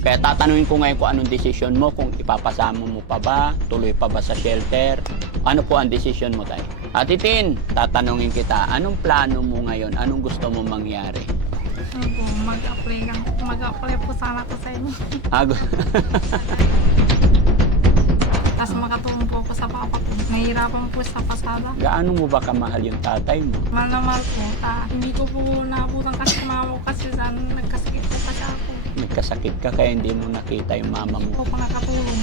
Kaya tatanungin ko ngayon kung anong desisyon mo, kung ipapasama mo pa ba, tuloy pa ba sa shelter, ano po ang desisyon mo tayo? Ate Tin, tatanungin kita, anong plano mo ngayon? Anong gusto mo mangyari? Ano po, mag-apply po sana ako sa inyo. Ago. Tapos makatulong po ako sa papa ko. Nahihirapan po sa pasada. Gaano mo ba kamahal yung tatay mo? Mahal na mahal po. Hindi ko po naabutan kasi mama ko kasi nagkasakit po kasi ako. Nagkasakit ka kaya hindi mo nakita yung mama Hindi mo. po nakatulong.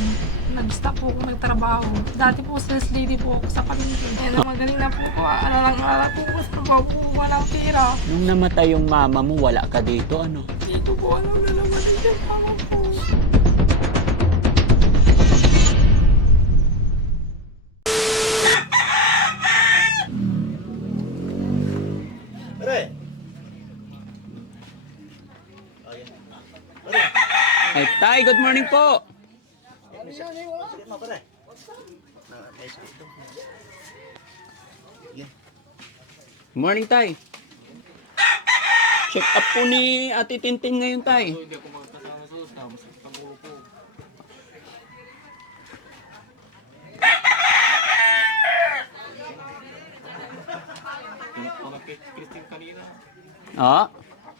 Nag-stop po ako nagtrabaho. Dati po sales lady po ako sa palengke. Kaya magaling na po ko. Ano lang ala po ko sa trabaho po walang tira. Nung namatay yung mama mo, wala ka dito, ano? Hindi ko po alam na naman yung mama ko. Pare! Ay, tay, good morning po! Sige mo, pare. May sakit to. Sige. Good morning, tay. Check up po ni Ate Tintin ngayon, tay. Hindi ako magkasama sa usta, masakit ang ulo ko. Pinak ko na kay Christine kanina. Ah,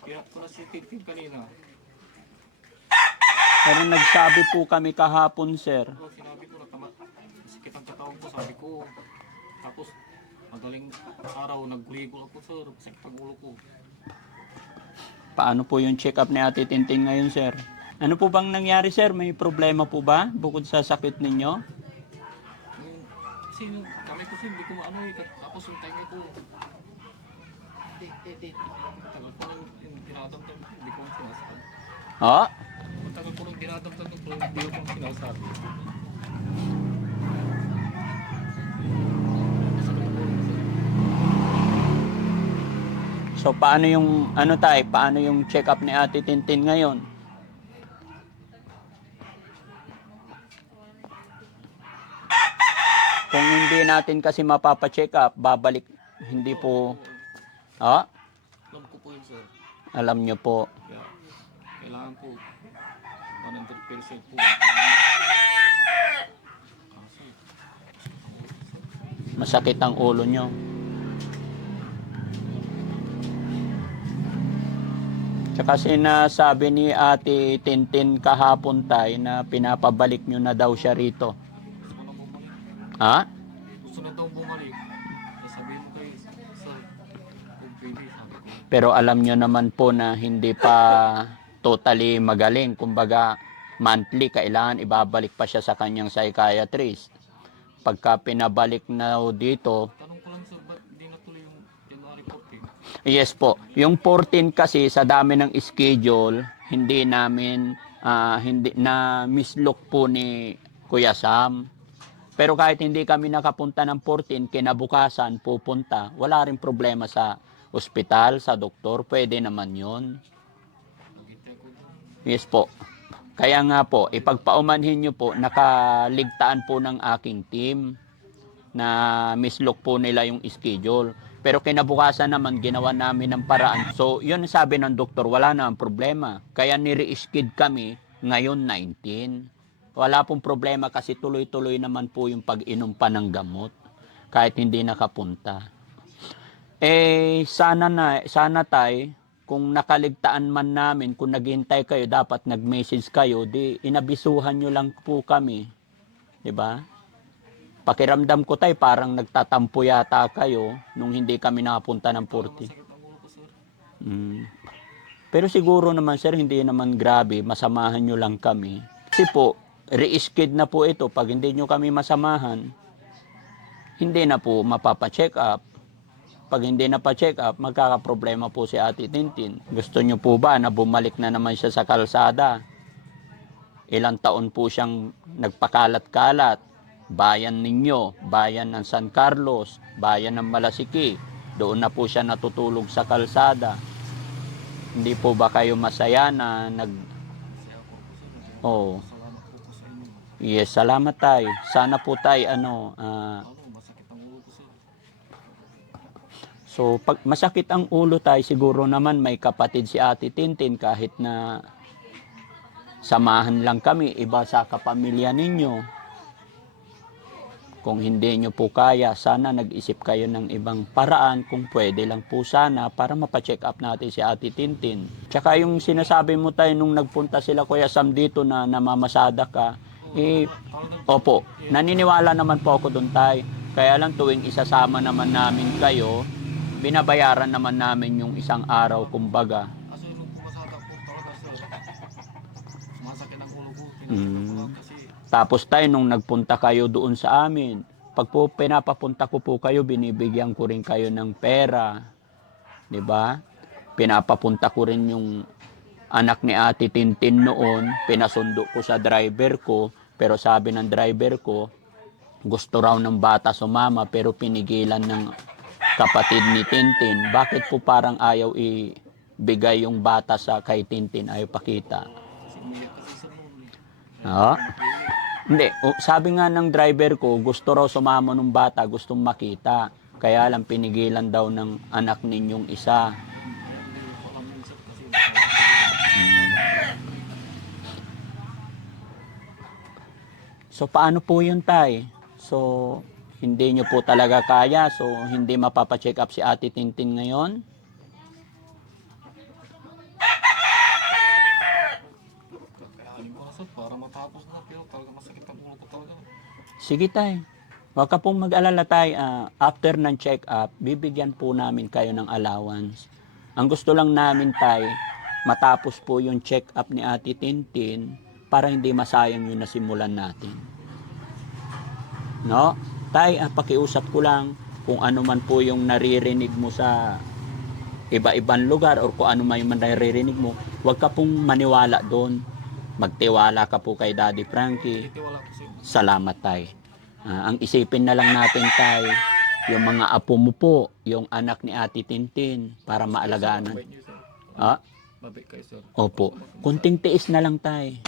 Pinak ko na si Christine kanina. pero nagsabi po kami kahapon, sir. So, sinabi ko na tama, masakit ang katawan ko, sabi ko. Tapos, madaling araw, nagguligol ako sir, masakit ang ulo ko. Paano po yung check up ni Ate Tintin ngayon, sir? Ano po bang nangyari, sir? May problema po ba bukod sa sakit ninyo? Kasi yung kamay ko sir, hindi ko maano eh. Tapos yung tenga ko, tagal ko nang dinadamdam, hindi ko ang sinasabi. Ah, Tagal ko nang dinadamdam, hindi ko ang sinasabi. so paano yung, ano tay, paano yung check up ni Ate Tintin ngayon? Kung hindi natin kasi mapapacheck up, babalik, hindi po, ah, Alam ko po yun sir. alam nyo po. Kaya, kailangan po 100% po. Kasi, Masakit ang ulo nyo. Tsaka sinasabi ni Ate Tintin kahapon tay na pinapabalik nyo na daw siya rito. gusto ko na bumalik. Ha? Gusto na daw bumalik. Sasabihin mo kay sir, kung pwede, sabi ko. Pero alam nyo naman po na hindi pa totally magaling. Kumbaga, monthly, kailangan ibabalik pa siya sa kanyang psychiatrist. Pagka pinabalik na dito, Tanong ko lang sir, ba't hindi natuloy yung January 14? yes po, yung 14 kasi sa dami ng schedule, hindi namin, hindi na mislook po ni Kuya Sam. Pero kahit hindi kami nakapunta ng 14, kinabukasan pupunta, wala rin problema sa ospital, sa doktor, pwede naman yon. Naghintay ko doon. Yes po. Kaya nga po, ipagpaumanhin nyo po, nakaligtaan po ng aking team na mislook po nila yung schedule. Pero kinabukasan naman, ginawa namin ng paraan. So, yun sabi ng doktor, wala na ang problema. Kaya nire-skid kami ngayon 19. Wala pong problema kasi tuloy-tuloy naman po yung pag-inom pa ng gamot kahit hindi nakapunta. Sana tay, kung nakaligtaan man namin, kung naghintay kayo, dapat nag-message kayo, di inabisuhan nyo lang po kami. 'Di ba? Pakiramdam ko tay, parang nagtatampo yata kayo nung hindi kami nakapunta ng 40. Sakit ang ulo ko sir. Pero siguro naman sir, hindi naman grabe, masamahan nyo lang kami. Kasi po, re-skid na po ito. Pag hindi nyo kami masamahan, hindi na po mapapacheck up. Pag hindi na pa-check up, magkakaproblema po si Ate Tintin. Gusto nyo po ba na bumalik na naman siya sa kalsada? Ilang taon po siyang nagpakalat-kalat. Bayan ninyo, bayan ng San Carlos, bayan ng Malasiki. Doon na po siya natutulog sa kalsada. Hindi po ba kayo masaya na Kasi ako po sir. Oh, Salamat po sa inyo. yes, salamat tay. Sana po tay, Masakit ang ulo ko sir. so pag masakit ang ulo tay, siguro naman may kapatid si Ate Tintin kahit na samahan lang kami, iba sa kapamilya ninyo. Kung hindi nyo po kaya, sana nag-isip kayo ng ibang paraan kung pwede lang po sana para mapacheck up natin si Ate Tintin. Tsaka yung sinasabi mo tayo nung nagpunta sila Kuya Sam dito na namamasada ka, opo, naniniwala naman po ako doon tayo. Kaya lang tuwing isasama naman namin kayo, binabayaran naman namin yung isang araw kumbaga. Kasi nung pumasada po talaga sir, sumasakit ang ulo ko. Kasi Tapos tayo, nung nagpunta kayo doon sa amin, pag po pinapapunta ko po kayo, binibigyan ko rin kayo ng pera. 'Di ba? Pinapapunta ko rin yung anak ni Ate Tintin noon, pinasundo ko sa driver ko, pero sabi ng driver ko, gusto raw ng bata sumama, pero pinigilan ng kapatid ni Tintin. Bakit po parang ayaw ibigay yung bata sa kay Tintin, ayaw pakita? kasi umiyak kasi sir noon. Oo. Hindi, sabi nga ng driver ko, gusto raw sumama ng bata, gustong makita. Kaya lang pinigilan daw ng anak ninyong isa. Kaya hindi ko alam yun sir kasi So paano po yun, tay? So hindi nyo po talaga kaya, so hindi mapapacheck up si Ate Tintin ngayon? kakayanin ko na sir para matapos na, pero talaga masakit ang ulo ko talaga. Sige, tay. Huwag ka pong mag-alala, tay. After ng check-up, bibigyan po namin kayo ng allowance. Ang gusto lang namin, tay, matapos po yung check-up ni Ate Tintin para hindi masayang yung nasimulan natin. No? Tay, pakiusap ko lang kung ano man po yung naririnig mo sa iba-ibang lugar or kung ano man yung naririnig mo, huwag ka pong maniwala doon. Magtiwala ka po kay Daddy Frankie. Titiwala ko sir. Salamat, tay. Ang isipin na lang natin, tay, yung mga apo mo po, yung anak ni Ate Tintin, para maalagaan. Mabait niyo sir. Ah, Mabait kayo sir. opo. Kunting tiis na lang, tay.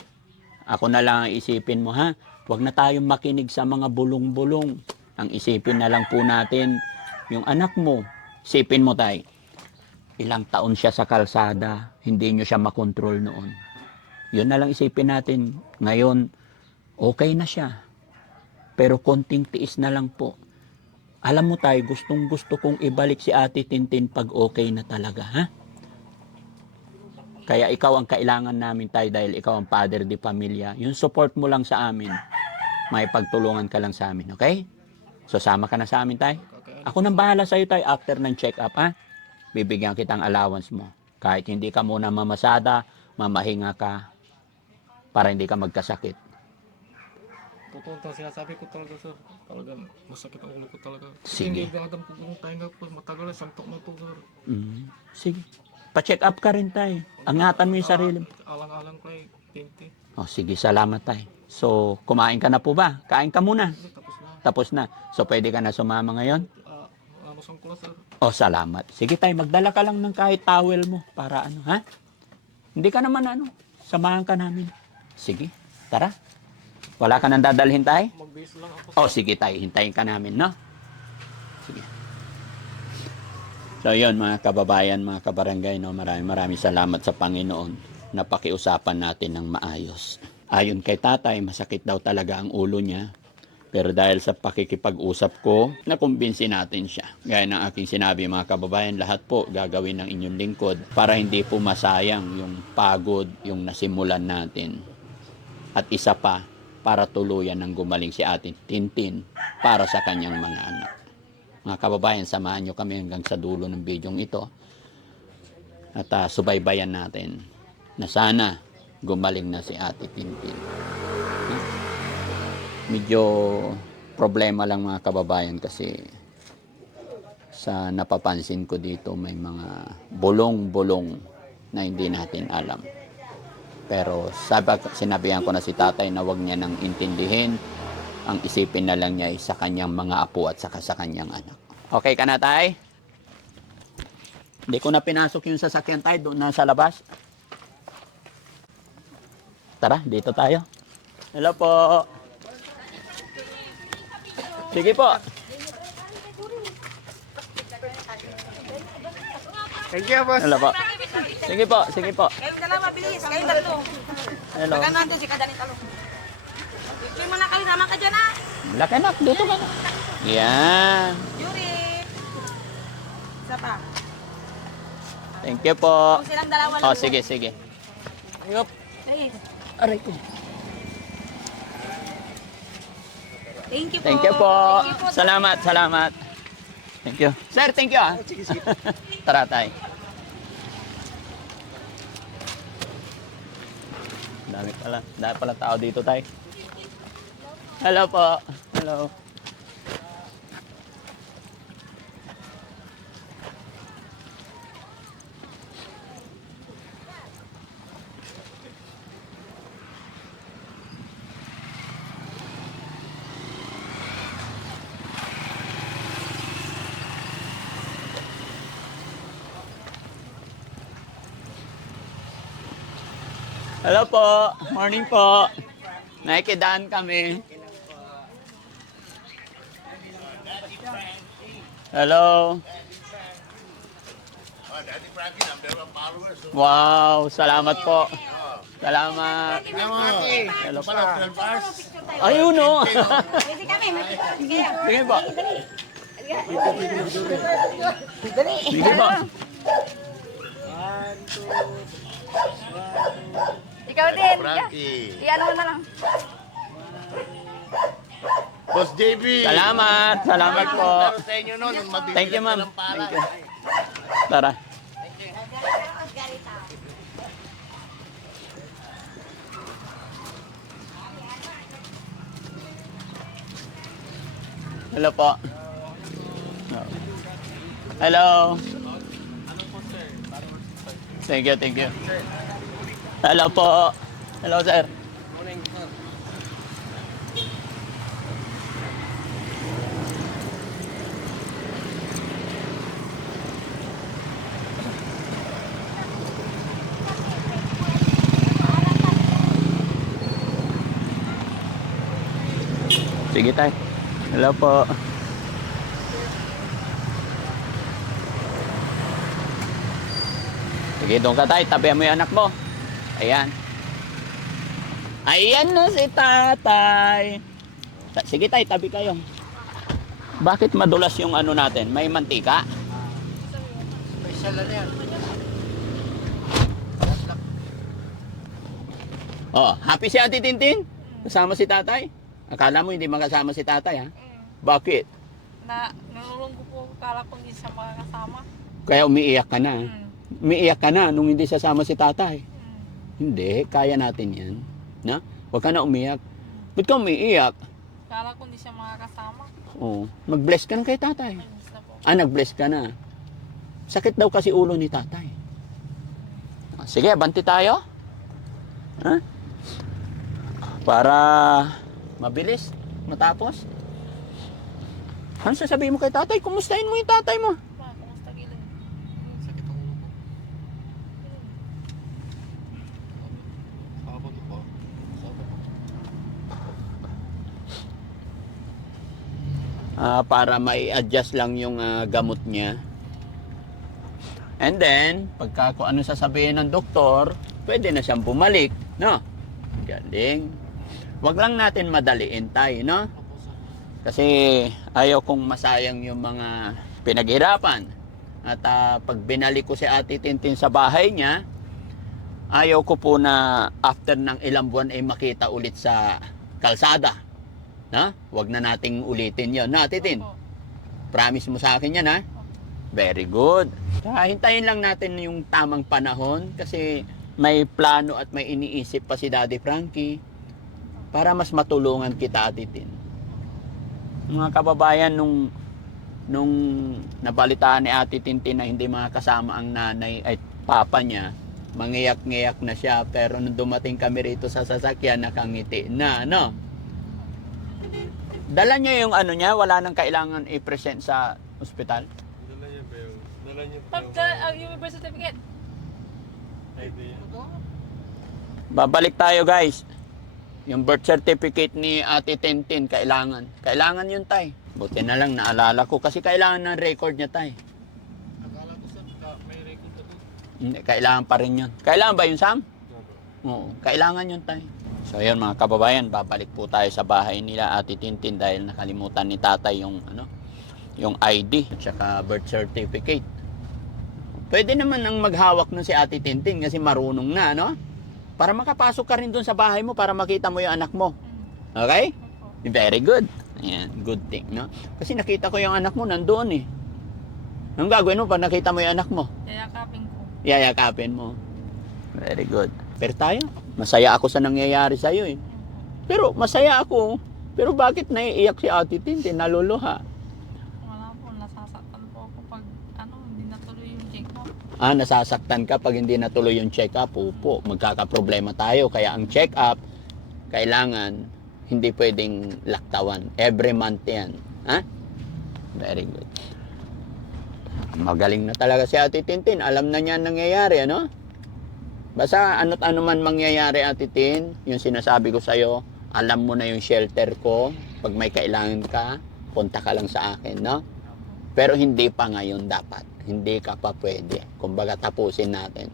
Ako na lang ang isipin mo, ha? Huwag na tayong makinig sa mga bulong-bulong. Ang isipin na lang po natin, yung anak mo, isipin mo, tay, ilang taon siya sa kalsada, hindi nyo siya makontrol noon. Yun na lang isipin natin. Ngayon, okay na siya. Pero konting tiis na lang po. Alam mo, tay, gustong gusto kong ibalik si Ate Tintin pag okay na talaga, ha? Kaya ikaw ang kailangan namin, tay, dahil ikaw ang father di pamilya. Yung support mo lang sa amin, may pagtulungan ka lang sa amin, okay? So, sama ka na sa amin, tay. Ako nang bahala sa'yo, tay, after ng check-up, ha? Bibigyan kitang allowance mo. Kahit hindi ka muna mamasada, mamahinga ka para hindi ka magkasakit. Totoo ito, sinasabi ko talaga sir. Talagang masakit ang ulo ko talaga. Sige. Hindi gagadam ko yung tainga ko. Matagal na, santok na ito sir. Sige. Pa-check up ka rin, tay. Angatan mo yung sarili mo. Alang-alang ko eh, Tintin. Oh, sige, salamat, tay. So, kumain ka na po ba? Kain ka muna. Hindi, tapos na. Tapos na. So, pwede ka na sumama ngayon? Ano sang ko sir. Oh, salamat. Sige, tay, magdala ka lang ng kahit towel mo para ano, ha? Hindi ka naman ano, samahan ka namin. Sige, tara. Wala ka nang dadalhin, tay? Mag-base lang ako. Oh, sige, tay, hintayin ka namin, no? Sige. So, yun, mga kababayan, mga kabarangay, no? Maraming salamat sa Panginoon na pakiusapan natin ng maayos. Ayon kay tatay, masakit daw talaga ang ulo niya. Pero dahil sa pakikipag-usap ko, nakumbinsi natin siya. Gaya ng aking sinabi, mga kababayan, lahat po gagawin ng inyong lingkod para hindi po masayang yung pagod, yung nasimulan natin. At isa pa, para tuluyan ng gumaling si Ate Tintin para sa kanyang mga anak. Mga kababayan, samahan nyo kami hanggang sa dulo ng bidyong ito. At subaybayan natin na sana gumaling na si Ate Tintin. Medyo problema lang, mga kababayan, kasi sa napapansin ko dito may mga bulong-bulong na hindi natin alam. Pero sinabihan ko na si tatay na wag niya nang intindihin. Ang isipin na lang niya ay sa kanyang mga apo at saka sa kanyang anak. Okay ka na, tay? Hindi ko na pinasok yung sasakyan, tay, doon na sa labas. Tara, dito tayo. Hello po. Sige po. Thank you, boss. Hello po. Sige po, sige po. Kayo na lang mabilis, kayo na to. Hello. Baka nandun si Kadani Talo. Ikaw mo na kayo, sama ka dyan ah. Laki anak, dito ka na. Yan. Yuri. Isa pa. Thank you po. Kung silang dalawa lang. Oh, sige, sige. Yup. Hey, Aray ko. thank you po. Thank you po. Thank you po. Salamat, salamat. Thank you. Sir, thank you ah. Sige, sige. Tara tayo. Dami pala tao dito tayo. Hello po. Hello. Hello po. Morning po. Nakikidaan kami. Hello. Wow, salamat po. Salamat. Hello po. Ayun no. Busy kami. Sige. Sige po. Sige po. Ikaw din. Frankie. I-ano mo na lang. Boss JB. Salamat. Salamat po. Sa inyo noon, mabibili Thank you, ma'am. ng pala. Thank you. Tara. Hello po. Hello. Thank you, thank you. Hello po. Hello, sir. Sige tayo. Hello po. Sige, doon ka tayo. Tabihan mo yung anak mo. Ayan. Ayan na si tatay. Sige tayo, tabi kayo. Bakit madulas yung ano natin? May mantika? Special na yan. Oh, happy si Ate Tintin? Kasama si tatay? Akala mo hindi makasama si tatay, ha? Bakit? Nanulong ko po, kala ko hindi siya makakasama. Kaya umiiyak ka na. Umiiyak ka na nung hindi sasama si tatay. Hindi, kaya natin yan. Na? Huwag ka na umiyak. Ba't ka umiiyak? Kala ko hindi siya makakasama. Oh, mag-bless ka na kay tatay. Ay, miss na po. Ah, nag-bless ka na. Sakit daw kasi ulo ni tatay. Sige, banti tayo. Ha? Para mabilis, matapos. Ano sasabihin mo kay tatay? Kumustahin mo yung tatay mo? Ma, kumusta gilid? Sakit ang ulo ko. Sabado pa. Para may adjust lang yung gamot niya. And then, pagka kung ano sasabihin ng doktor, pwede na siyang bumalik, no? Galing. Wag lang natin madaliin tayo, no? Kasi ayaw kong masayang yung mga pinaghirapan. At pag binalik ko si Ate Tintin sa bahay niya, ayaw ko po na after ng ilang buwan ay makita ulit sa kalsada. Na? Wag na nating ulitin yon, na Ate Tin? Promise mo sa akin yan, ha? Very good. Hintayin lang natin yung tamang panahon kasi may plano at may iniisip pa si Daddy Frankie para mas matulungan kita, Ate Tin. Mga kababayan, nung nabalitaan ni Ate Tintin na hindi makakasama ang nanay at papa niya, mangiyak-ngiyak na siya, pero nung dumating kami rito sa sasakyan, nakangiti na, no? Dala niya yung ano niya, wala nang kailangan i-present sa ospital. Pagka, yung birth certificate. Babalik tayo, guys. Yung birth certificate ni Ate Tintin, kailangan. Kailangan yun, tay. Buti na lang, naalala ko. Kasi kailangan ng record niya, tay. Akala ko sa may record na doon. Hindi, kailangan pa rin yun. Kailangan ba yun, Sam? Oo, kailangan yun tayo. So yun mga kababayan, babalik po tayo sa bahay nila Ate Tintin dahil nakalimutan ni tatay yung yung ID at saka birth certificate. Pwede naman ang maghawak nun si Ate Tintin kasi marunong na, no? Para makapasok ka rin dun sa bahay mo para makita mo yung anak mo. Okay? Very good. Ayan, good thing, no? Kasi nakita ko yung anak mo nandoon eh. Anong gagawin mo pag nakita mo yung anak mo? Yayakapin ko. Yayakapin mo. Very good. Pero tayo, masaya ako sa nangyayari sa'yo eh. Pero masaya ako. Pero bakit naiiyak si Ate Tintin, naluluha? Wala po, nasasaktan po ako pag hindi natuloy yung check-up. Nasasaktan ka pag hindi natuloy yung check-up. Opo, magkakaproblema tayo. Kaya ang check-up, kailangan, hindi pwedeng laktawan. Every month yan. Ha? Very good. Magaling na talaga si Ate Tintin. Alam na niya ang nangyayari, ano? Basta ano't ano man mangyayari, Ate Tin, yung sinasabi ko sa'yo, alam mo na yung shelter ko. Pag may kailangan ka, punta ka lang sa akin, no? Pero hindi pa ngayon dapat. Hindi ka pa pwede. Kumbaga tapusin natin.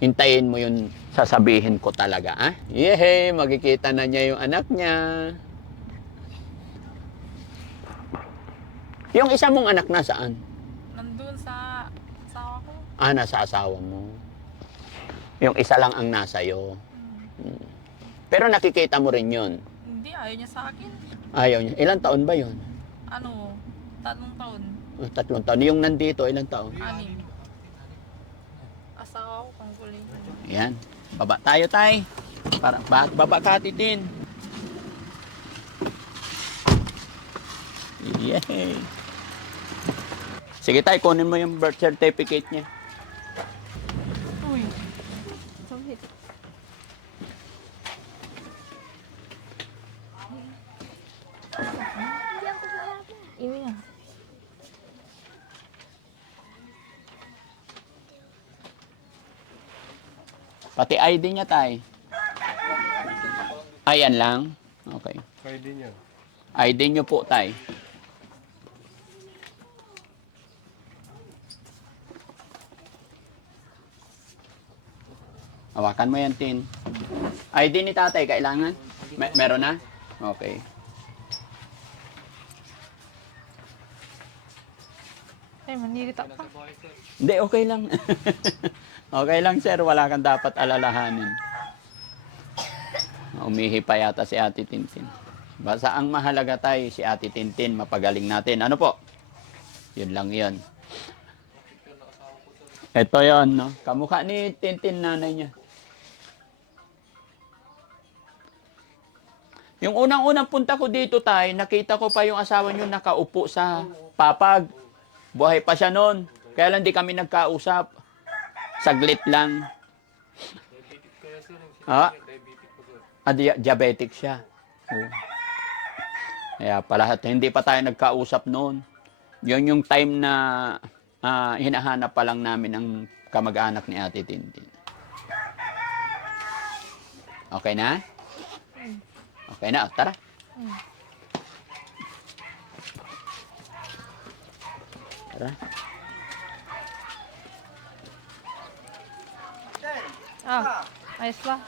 Hintayin mo yung sasabihin ko talaga, ah? Yehey, magkikita na niya yung anak niya. Yung isa mong anak nasaan? Nandun sa asawa ko. Nasa asawa mo. Yung isa lang ang nasa'yo. Pero nakikita mo rin yun. Hindi, ayaw niya sa akin. Ayaw niya. Ilang taon ba yun? 3 taon. 3 taon. Yung nandito, ilang taon? 6. Asawa ko, kung kuling. Ayan. Baba tayo, tay. Baba ka, Titin. Yay. Sige, tay. Kunin mo yung birth certificate niya. Uy. Sabit. Ini nga. Pati ID niya, tay. Ayan lang. Okay. ID niya. ID niyo po, tay. Hawakan mo yan, Tin. ID ni tatay, kailangan? Meron na? Okay. Ay, manilita pa. Hindi, okay lang. Okay lang, sir. Wala kang dapat alalahanin. Umihi pa yata si Ate Tintin. Basta ang mahalaga tayo, si Ate Tintin, mapagaling natin. Ano po? Yun lang yun. Ito yon, no? Kamukha ni Tintin, nanay niya. Yung unang-unang punta ko dito, tay, nakita ko pa yung asawa niyo nakaupo sa papag. Buhay pa siya noon. Kaya lang di kami nagkausap. Saglit lang. Diabetic siya. Oo. Kaya pala, hindi pa tayo nagkausap noon. Yun yung time na hinahanap pa lang namin ang kamag-anak ni Ate Tintin. Okay na? Okay na, tara. Tara. Ayos ba?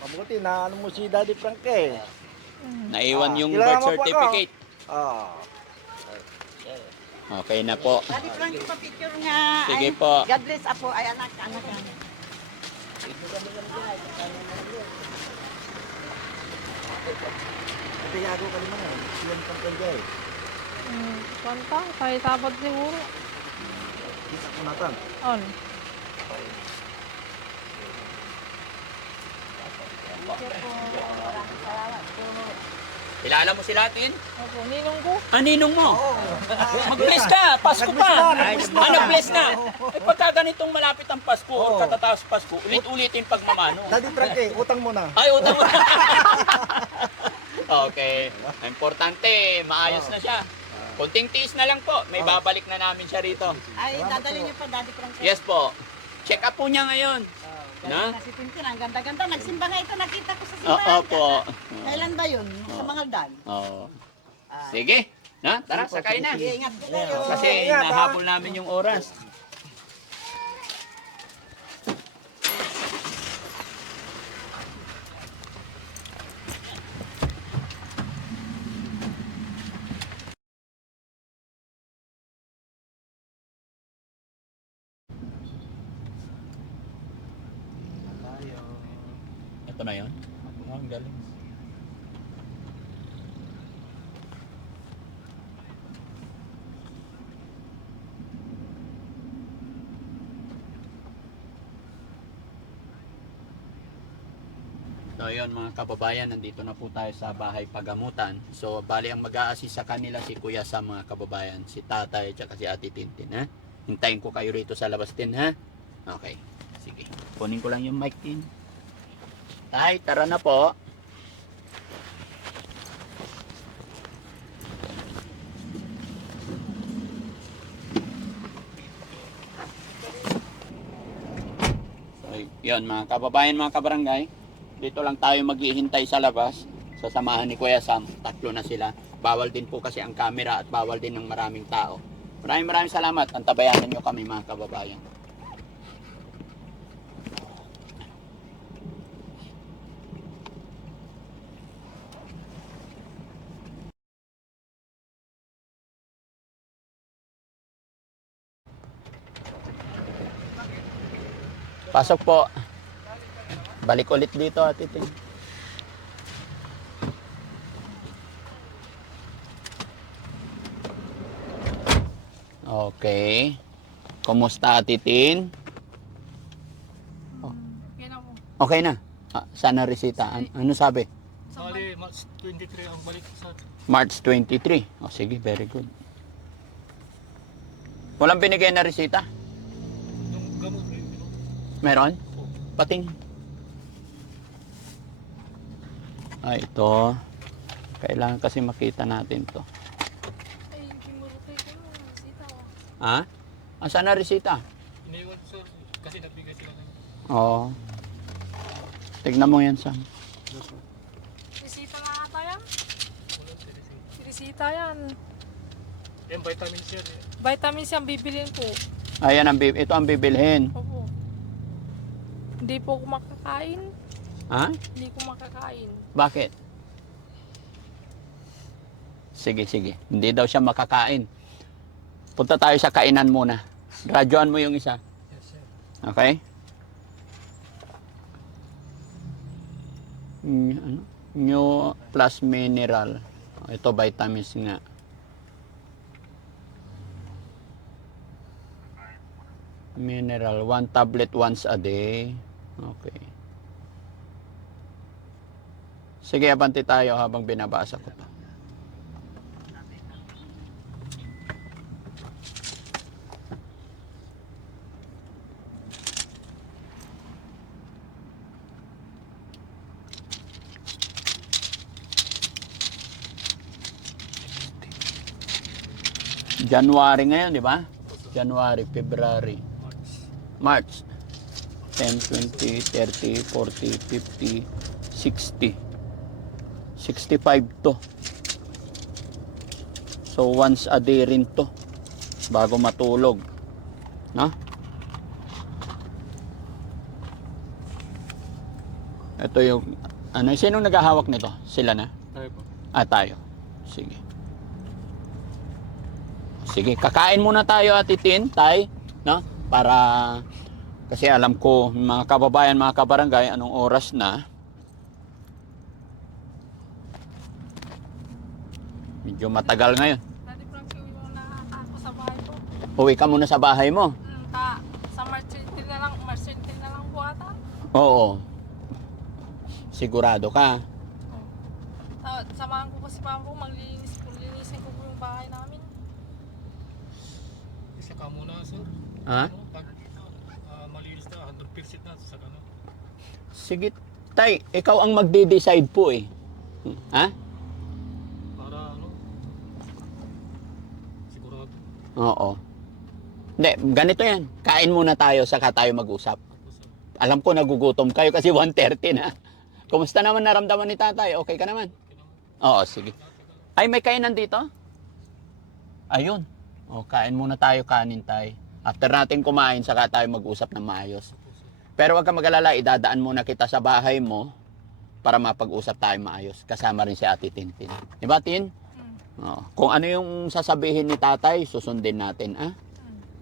Mabuti na ano mo si Daddy Frank eh. Naiwan yung kailangan birth mo pa certificate. Okay na po. Daddy Frank, pa-picture nga. Sige Ay, po. God bless apo. Ay, anak. Piyago ka naman eh. Siyan kang kanya eh. Kanta, kaya sabat siguro. Kita ko natin. On. Kilala mo si Latin? Opo, ninong ko. Ninong mo? Mag-bless ka! Pasko pa! Nag-bless na! Eh pagka ganitong malapit ang Pasko o katataas Pasko, ulit-ulitin pagmamano. Daddy Frank eh, utang mo na. Ay, utang mo. Okay. Importante, maayos na siya. Konting tiis na lang po. May babalik na namin siya rito. Ay, dadali niyo pa, Daddy Frank. Yes po. Check up po niya ngayon. Na? Si Tintin, ang ganda-ganda. Nagsimba nga ito, nakita ko sa Oo simbahan. po. Kailan ba yun? Sa mga dan. Oo. Sige. Na, tara, sakay na. Sige, ingat po kayo. Kasi nahabol namin yung oras. Ito na yun? Oh, ang galing. So yun mga kababayan, nandito na po tayo sa bahay pagamutan. So bali ang mag-a-assist sa kanila si Kuya sa mga kababayan, si Tatay at si Ate Tintin, ha? Hintayin ko kayo rito sa labas din, ha? Okay, sige. Kunin ko lang yung mic din. Tay, tara na po. So yun mga kababayan, mga kabarangay, dito lang tayo maghihintay sa labas. Sasamahan ni Kuya Sam, tatlo na sila. Bawal din po kasi ang camera at bawal din ng maraming tao. Maraming salamat. Antabayanan nyo kami mga kababayan. Pasok po. Balik ulit dito, Ate Ting. Okay. Kumusta, Ate Tin? Yan ako. Okay na. Sana resita. Ano sabi? Bali, March 23 ang balik sa March 23. O sige, very good. Walang binigay na resita? yung gamot. Meron? Pating. Ay, ito. Kailangan kasi makita natin to. Ay, kimurutay ko na. Sita ko. Ha? Asan na resita? Iniwan sir, kasi nagbigay sila ng Oo. Tignan mo yan, Sam. Bisita na ata yan. walang serisi. Bisita yan. Yung vitamins yan eh. Vitamins yan bibilin po. Ayan, ito ang bibilhin. Opo. Hindi po ako makakain. Ha? Hindi ko makakain. Bakit? Sige, sige. Hindi daw siya makakain. Punta tayo sa kainan muna. Radyoan mo yung isa. Yes sir. Okay? Ano? New plus mineral. Ito vitamins nga. Mineral. 1 tablet once a day. Okay. Sige, abante tayo habang binabasa ko pa. January ngayon, di ba? January, February, March. 10, 20, 30, 40, 50, 60. 65 to. So once a day rin to bago matulog. No? Ito yung ano, sinong naghahawak nito? Sila na? Tayo po. Tayo. Sige. Sige, kakain muna tayo, Ate Tin, Tay, no? Para kasi alam ko mga kababayan, mga kabarangay, anong oras na? Medyo matagal ngayon. Dati Frankie, uwi mo na ako sa bahay po. Uwi ka muna sa bahay mo. Sa March 20 na lang, March 20 na lang po ata. Oo. Sigurado ka. Samahan ko kasi pa po, linisin ko po yung bahay namin. Isa ka muna sir. Ha? Ano, pag malinis na, 100% na sa ano. Sige, Tay, ikaw ang magde-decide po eh. Ha? Para ano, sigurado. Oo. Hindi, ganito yan. Kain muna tayo, saka tayo mag-usap. Tapos Alam ko nagugutom kayo kasi 1:30 na. Kumusta naman naramdaman ni Tatay? Okay ka naman? Oo, sige. Ay, may kainan dito? Ayun. O, kain muna tayo, kanin tayo. After natin kumain, saka tayo mag-usap ng maayos. Pero wag ka mag-alala, idadaan muna kita sa bahay mo para mapag-usap tayo maayos. Kasama rin si Ate Tintin. Di ba, Tin? Oo. Kung ano yung sasabihin ni Tatay, susundin natin, ah?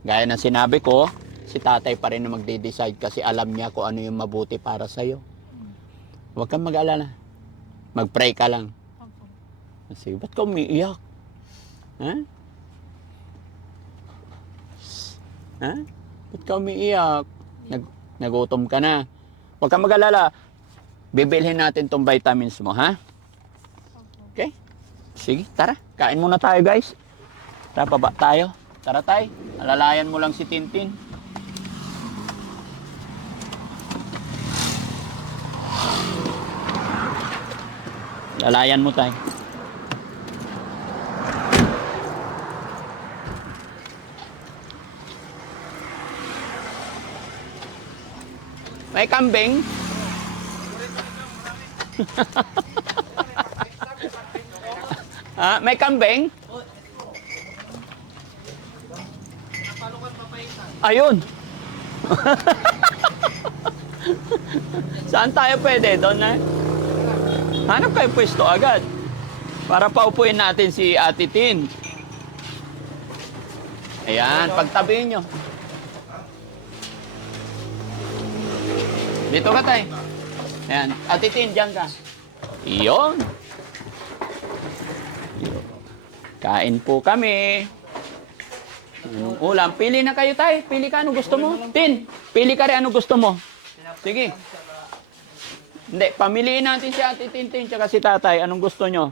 Gaya ng sinabi ko, si Tatay pa rin na magde-decide kasi alam niya kung ano yung mabuti para sa'yo. Huwag kang mag-alala. Mag-pray ka lang. Opo. Sige, ba't ka umiiyak? Ha? Ha? Ba't ka umiiyak? Nagutom ka na. Huwag kang mag-alala. Bibilhin natin tong vitamins mo, ha? Okay? Sige, tara. Kain muna tayo, guys. Tara, baba tayo. Tara, tay. Alalayan mo lang si Tintin. Lalayan mo, tay. May kambing? May kambing? Ayun. Saan tayo pwede? Doon na? Hanap kayo pwesto agad. Para paupuin natin si Ate Tin. Ayan, pagtabihin nyo. Dito ka, tay. Ayan, Ate Tin, dyan ka. Iyon. Kain po kami. Anong ulam? Pili na kayo, tay. Pili ka, ano gusto mo? Tin, pili ka rin, ano gusto mo? Sige. Hindi, pamiliin natin si Ate Tintin tsaka si tatay. Anong gusto nyo?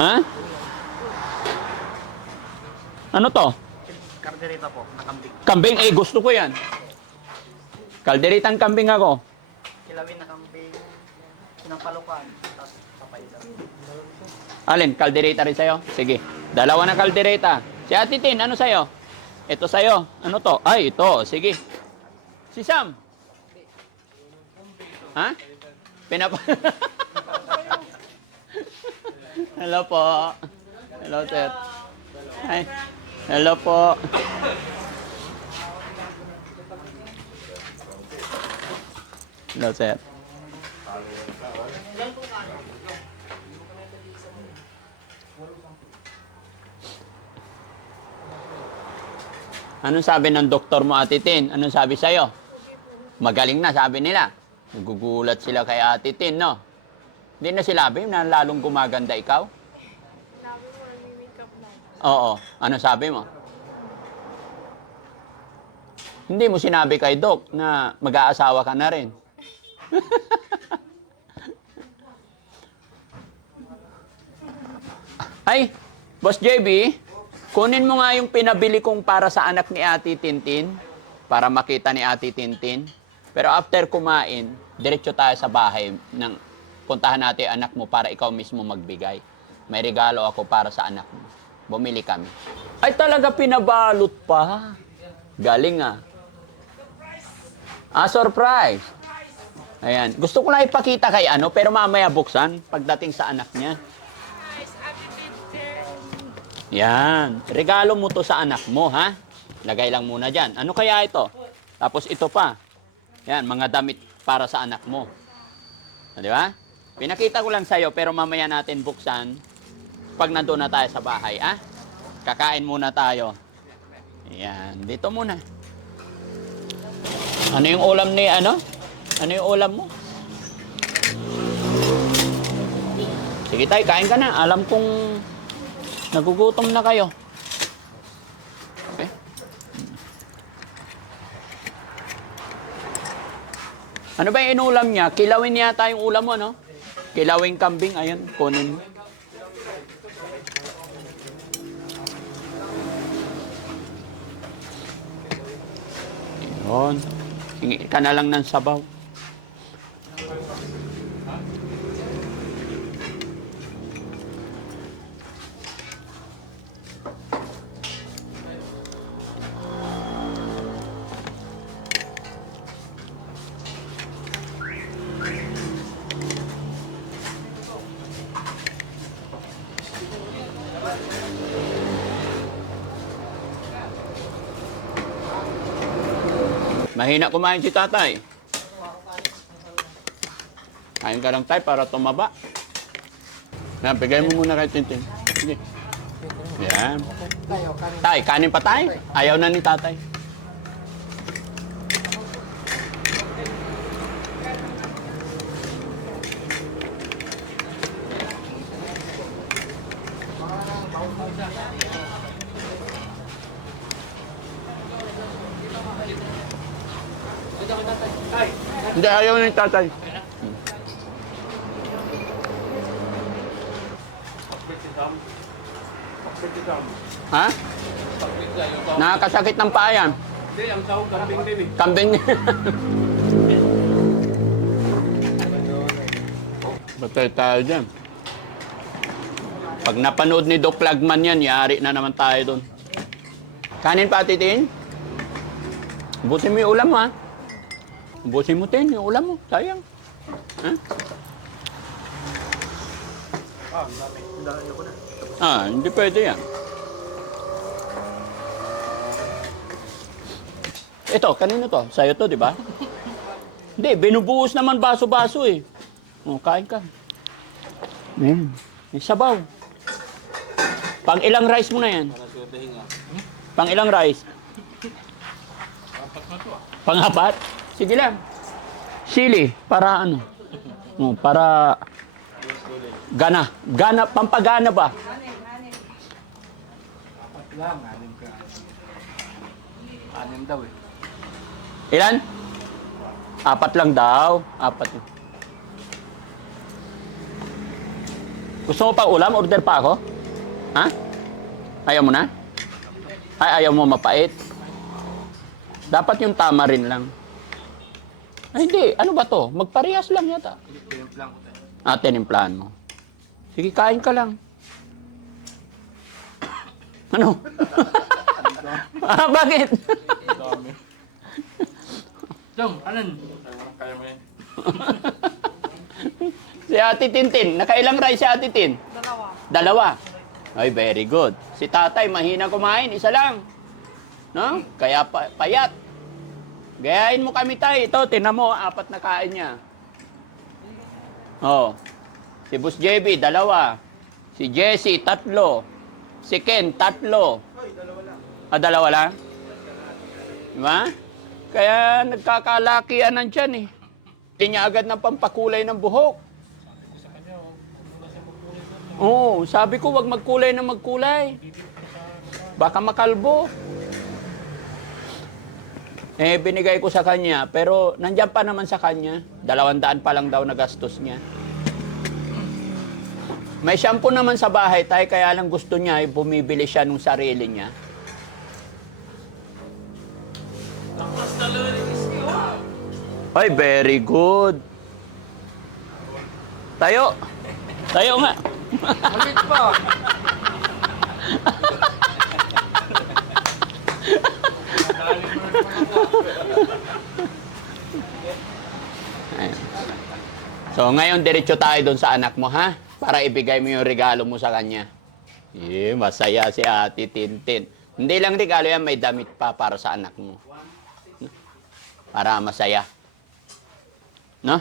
Ha? Ano to? Karderita po, nakambing. Kambing? Eh, gusto ko yan. Kalderitang kambing ako. Kilawin na kambing. Sinampalukan. Tapos papailan. Alin, kalderita rin sa'yo? Sige. Dalawa na kalderita. Si Ate Tin, ano sa'yo? Ito sa'yo. Ano to? Ay, ito. Sige. Si Sam? Ha? Pinapa... Hello po. Hello, sir. Hi. Hello po. Hello, sir. Anong sabi ng doktor mo, Ate Tin? Anong sabi sa'yo? Magaling na, sabi nila. Nagugulat sila kay Ate Tin, no? Hindi na sinabi na lalong gumaganda ikaw? Sabi mo, nag-makeup na. Oo. Ano sabi mo? Hindi mo sinabi kay Doc na mag-aasawa ka na rin. Ay, Boss JB, kunin mo nga yung pinabili kong para sa anak ni Ate Tintin para makita ni Ate Tintin. Pero after kumain, diretso tayo sa bahay ng puntahan natin yung anak mo para ikaw mismo magbigay. May regalo ako para sa anak mo. Bumili kami. Ay, talaga pinabalot pa. Galing ah. Ah, surprise. Ayan. Gusto ko lang ipakita kay ano, pero mamaya buksan pagdating sa anak niya. Yan. Regalo mo to sa anak mo, ha? Lagay lang muna dyan. Ano kaya ito? Tapos ito pa. Yan, mga damit para sa anak mo. Di ba? Pinakita ko lang sa'yo, pero mamaya natin buksan pag nandun na tayo sa bahay, ha? Kakain muna tayo. Yan. Dito muna. Ano yung ulam ni ano? Ano yung ulam mo? Sige tayo, kain ka na. Alam kong nagugutom na kayo. Okay? Ano ba yung inulam niya? Kilawin yata yung ulam mo, no? Kilawing kambing. Ayun, kunin mo. Ayun. Hingi ka na lang ng sabaw. Mahina kumain si tatay. Kain ka lang tayo para tumaba. Yan, bigay mo muna kay Tintin. Sige. Yan. Tay, kanin pa tayo? Ayaw na ni tatay. Hindi, ayaw ni tatay. Ha? Nakakasakit ng paa yan. Hindi, ang tawag kambing din eh. Kambing. Batay tayo dyan. Pag napanood ni Doc Lagman yan, yari na naman tayo doon. Kanin pa, titin? Ubusin mo yung ulam mo, ha? Ubusin mo, tin, yung ulam mo. Sayang. Ha? Hindi pwede yan. Ito, kanino to? Sa'yo to, di ba? Hindi, binubuhos naman baso-baso eh. O, kain ka. Ayan. May sabaw. Pang ilang rice mo na yan? Pang ilang rice? Pang-apat? Sige lang. Sili, para ano? Para gana. Gana, pampagana ba? Anim daw eh. Ilan? 4 lang daw. 4. Gusto mo pa ulam? Order pa ako? Ha? Ayaw mo na? Ay, ayaw mo mapait? Dapat yung tama rin lang. Ay, hindi. Ano ba to? Magparehas lang yata. Tinimplahan mo. Sige, kain ka lang. Ano? Bakit? Jong, anan? Si Ate Tintin. Nakailang rice si Ate Tin? Dalawa. Ay, very good. Si tatay, mahina kumain. Isa lang. No? Kaya payat. Gayahin mo kami, tay. Ito, tinan mo, 4 na kain niya. Oh. Si Boss JB, 2. Si Jessie, 3. Si Ken, 3. Dalawa lang? Diba? Kaya nagkakalakianan dyan eh. Hindi niya agad ng pampakulay ng buhok. Oo, sabi ko wag magkulay na magkulay. Baka makalbo. Binigay ko sa kanya, pero nandyan pa naman sa kanya. 200 pa lang daw na gastos niya. May shampoo naman sa bahay tayo, kaya lang gusto niya, bumibili siya nung sarili niya. Ay, very good. Tayo. Tayo nga. Malit pa! Ayan. So, ngayon, diretso tayo doon sa anak mo, ha? Para ibigay mo yung regalo mo sa kanya. Masaya si Ate Tintin. Hindi lang regalo yan, may damit pa para sa anak mo. Para masaya. No?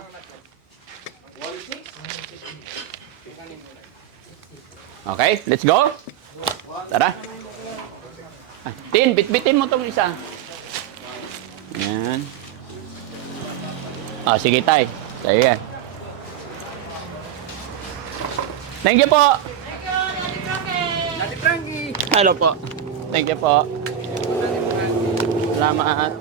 Okay, let's go. Tara. Tin, bitbitin mo tong isa. Yan. Sige, tay. Sa'yo yan. Thank you po. Ate Frankie! Hello po. Thank you po. Salamat.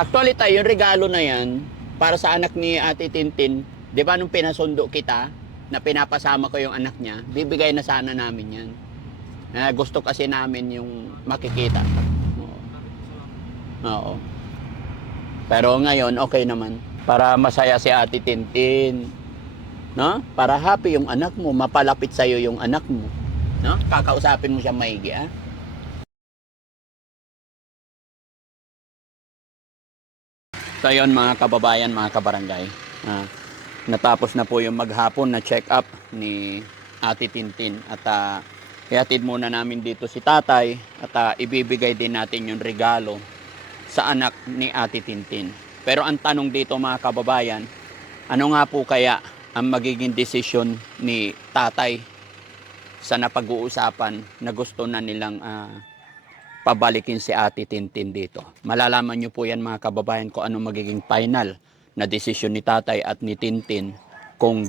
Actually tayo, yung regalo na yan, para sa anak ni Ate Tintin, di ba nung pinasundo kita, na pinapasama ko yung anak niya, bibigay na sana namin yan. Gusto kasi namin yung makikita. Oo. Pero ngayon, okay naman. Para masaya si Ate Tintin. No? Para happy yung anak mo, mapalapit sa'yo yung anak mo. No? Kakausapin mo siya maigi, ah. So yun mga kababayan, mga kabarangay, natapos na po yung maghapon na check-up ni Ate Tintin at ihatid muna namin dito si tatay at ibibigay din natin yung regalo sa anak ni Ate Tintin. Pero ang tanong dito mga kababayan, ano nga po kaya ang magiging desisyon ni tatay sa napag-uusapan na gusto na nilang pabalikin si Ate Tintin dito. Malalaman nyo po yan mga kababayan kung ano magiging final na desisyon ni tatay at ni Tintin kung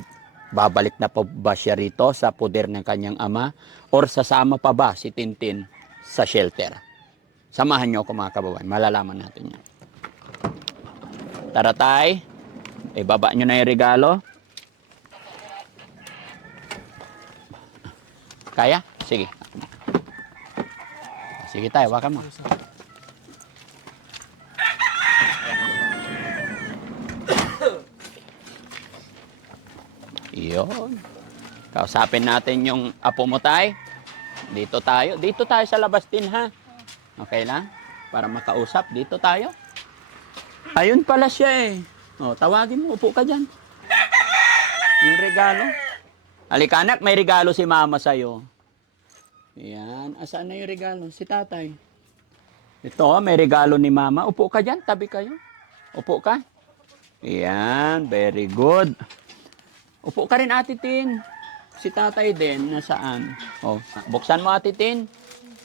babalik na pa ba siya rito sa poder ng kanyang ama or sasama pa ba si Tintin sa shelter. Samahan nyo ako mga kababayan, malalaman natin yan. Tara tay, ibaba nyo na yung regalo. Kaya? Sige. Sige tayo, wakan mo. Iyon. Kausapin natin yung apo mo tay. Dito tayo. Dito tayo sa labas din ha. Okay lang? Para makausap. Dito tayo. Ayun pala siya eh. O, tawagin mo. Upo ka dyan. Yung regalo. Halika anak, may regalo si mama sa'yo. Yan. Asaan na yung regalo? Si tatay. Ito, may regalo ni mama. Upo ka dyan. Tabi kayo. Upo ka. Yan. Very good. Upo ka rin, Ate Tin. Si tatay din. Nasaan? Oh, buksan mo, Ate Tin.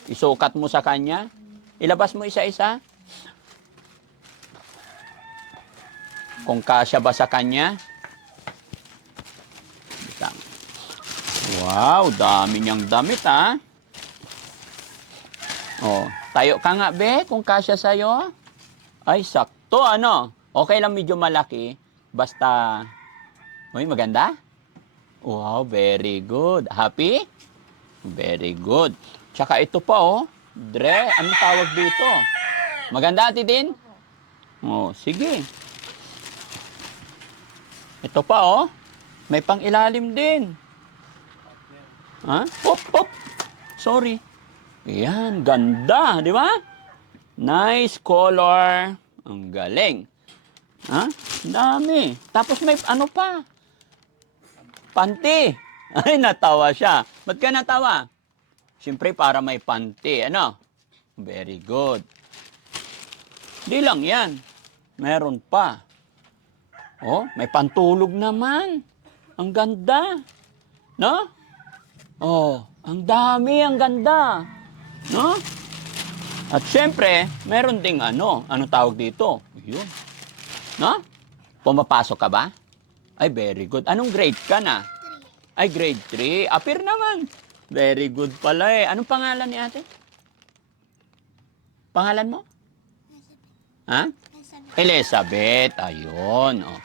Isukat mo sa kanya. Ilabas mo isa-isa. Kung kasya ba sa kanya. Wow, dami niyang damit, ha? Oh, tayo ka nga, be, kung kasya sa'yo. Ay, sakto, ano? Okay lang medyo malaki. Basta, uy, maganda? Wow, very good. Happy? Very good. Tsaka ito pa, oh. Dre, anong tawag dito? Maganda, Ate Din? Oh, sige. Ito pa, oh. May pang-ilalim din. Ha? Hop, hop. Sorry. Yan, ganda, di ba? Nice color. Ang galing. Ha? Dami. Tapos may ano pa? Panty. Ay, natawa siya. Ba't ka natawa? Siyempre, para may panty. Ano? Very good. Di lang yan. Meron pa. Oh, may pantulog naman. Ang ganda. No? Oh, ang dami, ang ganda. No? At syempre, meron ding ano tawag dito? Yun. No? Pumapasok ka ba? Ay, very good. Anong grade ka na? Ay, grade 3. Appear naman. Very good pala eh. Anong pangalan ni ate? Pangalan mo? Ha? Elizabeth. Ayun. Oh.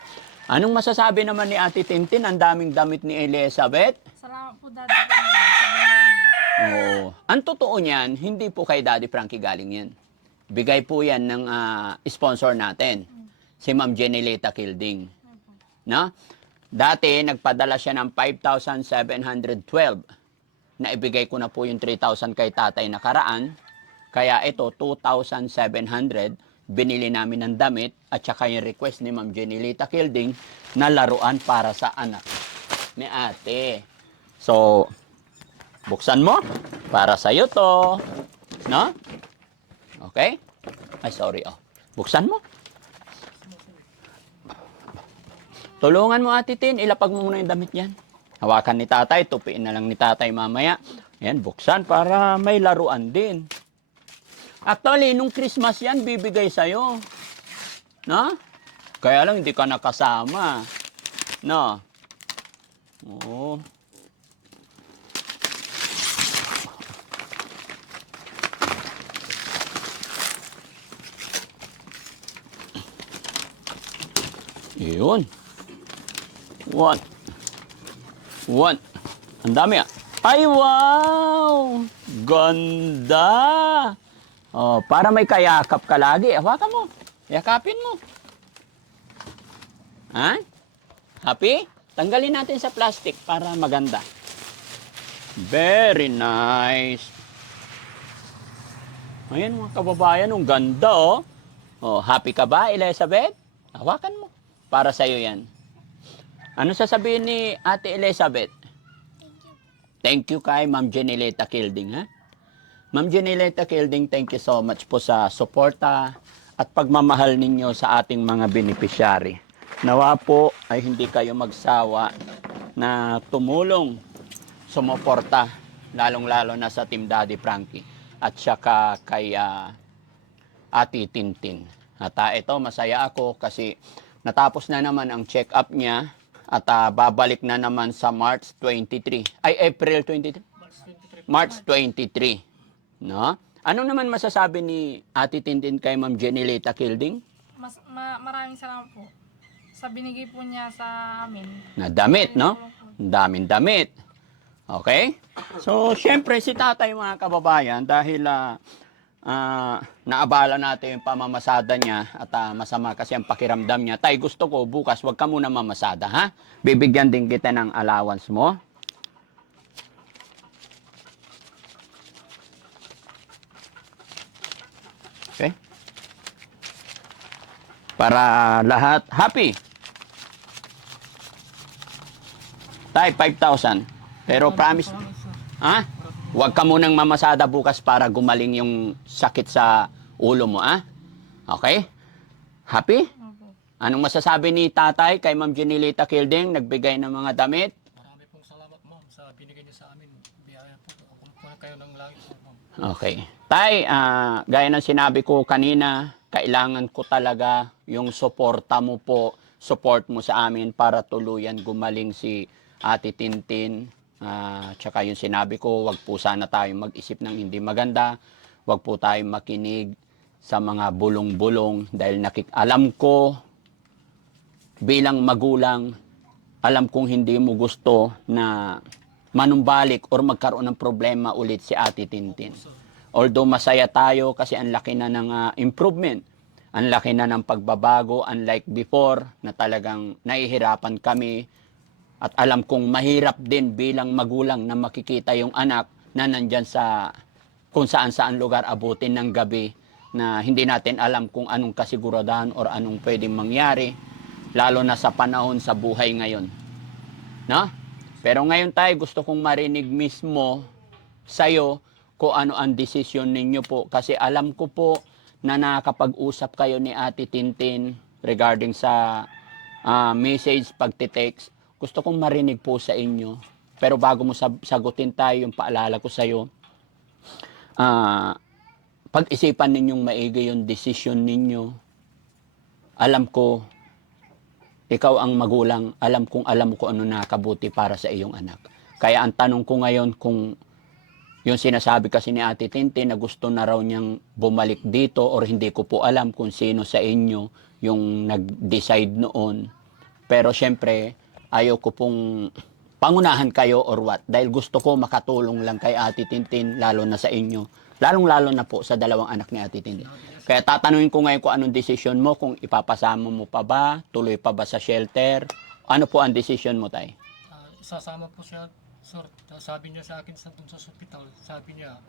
Anong masasabi naman ni Ate Tintin? Ang daming damit ni Elizabeth. Salamat po, Daddy. Oh. Ang totoo niyan, hindi po kay Daddy Frankie galing yan. Bigay po yan ng sponsor natin. Si Ma'am Jenileta Kilding. No? Dati, nagpadala siya ng 5,712. Naibigay ko na po yung 3,000 kay tatay nakaraan. Kaya ito, 2,700. Binili namin ng damit at saka yung request ni Ma'am Jenileta Kilding na laruan para sa anak ni ate. So, buksan mo. Para sa'yo to. No? Okay? Ay, sorry. Oh. Buksan mo. Tulungan mo, Ate Tin. Ilapag mo muna yung damit yan. Hawakan ni tatay. Tupiin na lang ni tatay mamaya. Yan, buksan para may laruan din. Actually, nung Christmas yan, bibigay sa'yo. No? Kaya lang, hindi ka nakasama. No? Oo. Yun. One. Ang dami ah. Ay, wow! Ganda! Oh, para may kayakap ka lagi. Hawakan mo. Yakapin mo. Ha? Happy? Tanggalin natin sa plastic para maganda. Very nice. Ayan mga kababayan, ang ganda oh. Oh, happy ka ba, Elizabeth? Hawakan mo. Para sa'yo yan. Ano sasabihin ni Ate Elizabeth? Thank you kay Ma'am Jenileta Kilding, ha? Ma'am Jenileta Kilding, thank you so much po sa suporta at pagmamahal ninyo sa ating mga beneficiary. Nawa po ay hindi kayo magsawa na tumulong, sumuporta, lalong-lalo na sa Team Daddy Frankie at saka kay Ate Tintin. At ito, masaya ako kasi natapos na naman ang check-up niya at babalik na naman sa March 23. Ay, April 23? March 23. No? Ano naman masasabi ni Ate Tintin kay Ma'am Jenilita Kilding? Maraming salamat po sa binigay po niya sa amin. Na damit, no? Ang daming damit. Okay? So, syempre, si tatay mga kababayan, dahil naabala natin yung pamamasada niya at masama kasi ang pakiramdam niya. Tay, gusto ko bukas, wag ka muna mamasada, ha? Bibigyan din kita ng allowance mo. Okay? Para lahat happy. Tay, 5,000. Pero promise, ha? Huwag ka munang mamasada bukas para gumaling yung sakit sa ulo mo, ha? Okay? Happy? Opo. Anong masasabi ni tatay kay Ma'am Jenilita Kilding, nagbigay ng mga damit? Marami pong salamat, ma'am, sa binigay niyo sa amin. Biyaya po. Ako po na kayo ng langit po, ma'am. Okay. Tay, gaya ng sinabi ko kanina, kailangan ko talaga yung suporta mo po, support mo sa amin para tuluyan gumaling si Ate Tintin. Tsaka yung sinabi ko, wag po sana tayong mag-isip ng hindi maganda. Wag po tayong makinig sa mga bulong-bulong dahil alam ko bilang magulang, alam kong hindi mo gusto na manumbalik or magkaroon ng problema ulit si Ate Tintin. Although masaya tayo kasi ang laki na ng improvement, ang laki na ng pagbabago, unlike before na talagang nahihirapan kami. At alam kong mahirap din bilang magulang na makikita yung anak na nandyan sa kung saan-saan lugar abutin ng gabi na hindi natin alam kung anong kasiguraduhan or anong pwedeng mangyari, lalo na sa panahon sa buhay ngayon. No? Pero ngayon tayo, gusto kong marinig mismo sa'yo kung ano ang desisyon ninyo po. Kasi alam ko po na nakakapag-usap kayo ni Ate Tintin regarding sa message, pagtitext. Gusto kong marinig po sa inyo. Pero bago mo sagutin tayo, yung paalala ko sa'yo, pag-isipan ninyong maigi yung desisyon ninyo. Alam ko, ikaw ang magulang, alam ko ano nakabuti para sa iyong anak. Kaya ang tanong ko ngayon kung yung sinasabi kasi ni Ate Tintin na gusto na raw niyang bumalik dito or hindi ko po alam kung sino sa inyo yung nag-decide noon. Pero syempre, ayaw ko pong pangunahan kayo or what. Dahil gusto ko makatulong lang kay Ate Tintin, lalo na sa inyo. Lalong-lalo na po sa dalawang anak ni Ate Tintin. Kaya tatanungin ko ngayon kung anong desisyon mo, kung ipapasama mo pa ba, tuloy pa ba sa shelter. Ano po ang desisyon mo, tay? Sasama po siya, sir. Sabi niya sa akin sa hospital, sabi niya,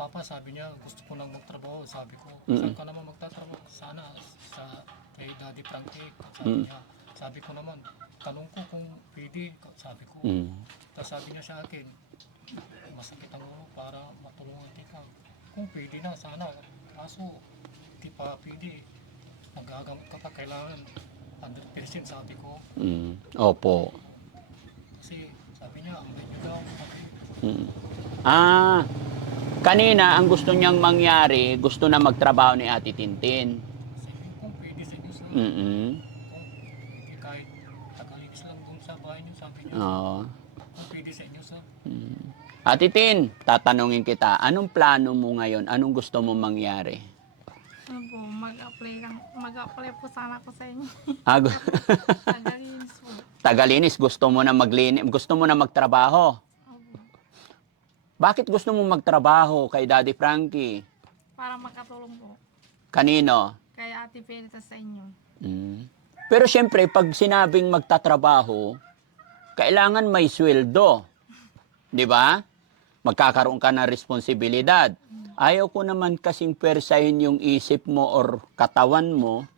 Papa, sabi niya, gusto ko nang magtrabaho. Sabi ko, saan ka naman magtatrabaho? Sana sa kay Daddy Frankie. Sabi niya, sabi ko naman, tanong ko kung pwede, sabi ko. Tapos sabi niya sa akin, masakit ang ulo para matulungan kita. Kung pwede na, sana. Kaso, di pa pwede. Magagamot ka pa, kailangan 100% sabi ko. Opo. Kasi sabi niya, ang medyo daw. Kanina, ang gusto niyang mangyari, gusto na magtrabaho ni Ate Tintin. Sabi ko, kung pwede sa inyo, sir. Hindi kahit tagalinis lang dun sa bahay niyo, sabi niya. Oo. Kung pwede sa inyo, sir. Ate Tin, tatanungin kita, anong plano mo ngayon? Anong gusto mo mangyari? Ano po, mag-apply po sana ako sa inyo. Tagalinis po. Tagalinis, gusto mo na maglinis, gusto mo na magtrabaho? Opo. Bakit gusto mo magtrabaho kay Daddy Frankie? Para makatulong po. Kanino? Kaya Ate Felita sa inyo. Pero syempre, pag sinabing magtatrabaho, kailangan may sweldo. Di ba? Magkakaroon ka ng responsibilidad. Ayaw ko naman kasing persahin yung isip mo or katawan mo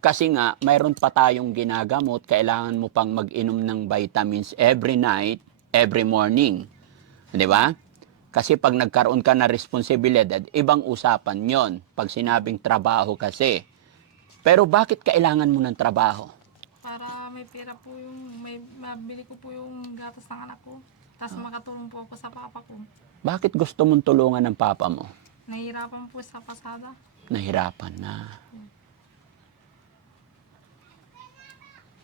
kasi nga, mayroon pa tayong ginagamot. Kailangan mo pang mag-inom ng vitamins every night, every morning. Di ba? Kasi pag nagkaroon ka ng responsibilidad, ibang usapan yon. Pag sinabing trabaho kasi, Pero bakit kailangan mo ng trabaho? Para may pera po yung, may mabili ko po yung gatas ng anak ko. Tapos makatulong po ako sa papa ko. Bakit gusto mong tulungan ng papa mo? Nahihirapan po sa pasada. Nahirapan na.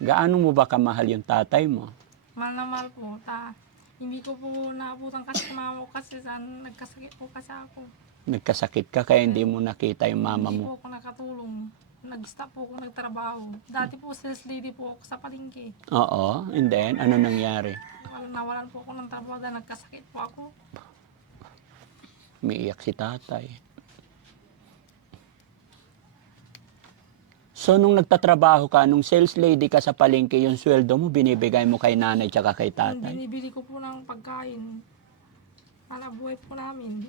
Gaano mo ba kamahal yung tatay mo? Mahal na mahal po. Hindi ko po naabutan kasi sa mama ko kasi nagkasakit po kasi ako. Nagkasakit ka kaya hindi mo nakita yung mama Hindi mo. po ako nakatulong. Nag-stop po ako nagtrabaho. Dati po sales lady po ako sa palengke. Oo, and then, ano nangyari? Nawalan po ako ng trabaho dahil nagkasakit po ako. Umiiyak si tatay. So, nung nagtatrabaho ka, nung sales lady ka sa palengke, yung sweldo mo, binibigay mo kay nanay tsaka kay tatay? Binibili ko po ng pagkain. Para buhay po namin.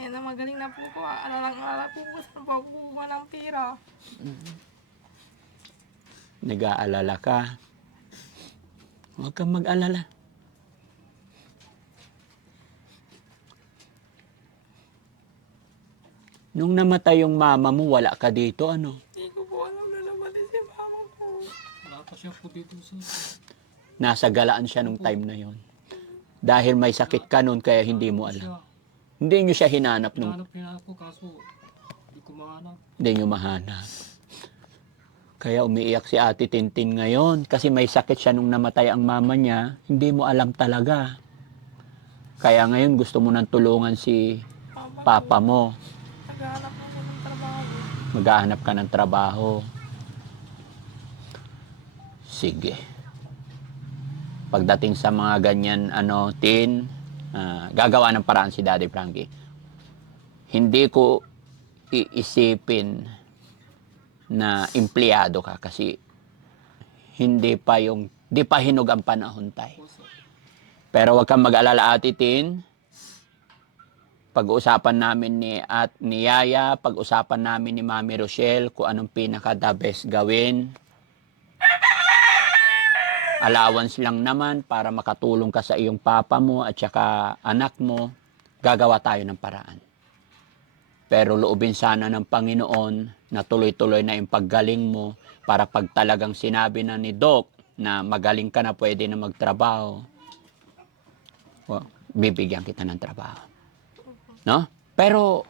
Na magaling na po ko. Alalang-alala po ko sa pagkukuha ng pera. Nag-aalala ka. Huwag kang mag-alala. Nung namatay yung mama mo, wala ka dito, ano? Hindi ko po alam na namatay si mama ko. Wala pa siya po dito sa... Nasa galaan siya nung time na yon. Dahil may sakit ka nun, kaya hindi mo alam. Siya, Hindi nyo siya hinanap nung hinanap ko kaso hindi ko mahanap. hindi nyo mahanap. Kaya umiiyak si Ate Tintin ngayon kasi may sakit siya nung namatay ang mama niya. Hindi mo alam talaga. Kaya ngayon gusto mo nang tulungan si papa mo. Naghahanap po ako ng trabaho. Maghahanap ka ng trabaho. Sige. Pagdating sa mga ganyan, gagawa ng paraan si Daddy Frankie. Hindi ko iisipin na empleyado ka kasi di pa hinog ang panahon tayo. Pero wag kang mag-alala, Ate Tin. Pag-uusapan namin ni Yaya, pag-usapan namin ni Mami Rochelle kung anong pinaka-the best gawin. Allowance lang naman para makatulong ka sa iyong papa mo at saka anak mo. Gagawa tayo ng paraan. Pero loobin sana ng Panginoon na tuloy-tuloy na yung paggaling mo para pag talagang sinabi na ni Doc na magaling ka na, pwede na magtrabaho, bibigyan kita ng trabaho. No? Pero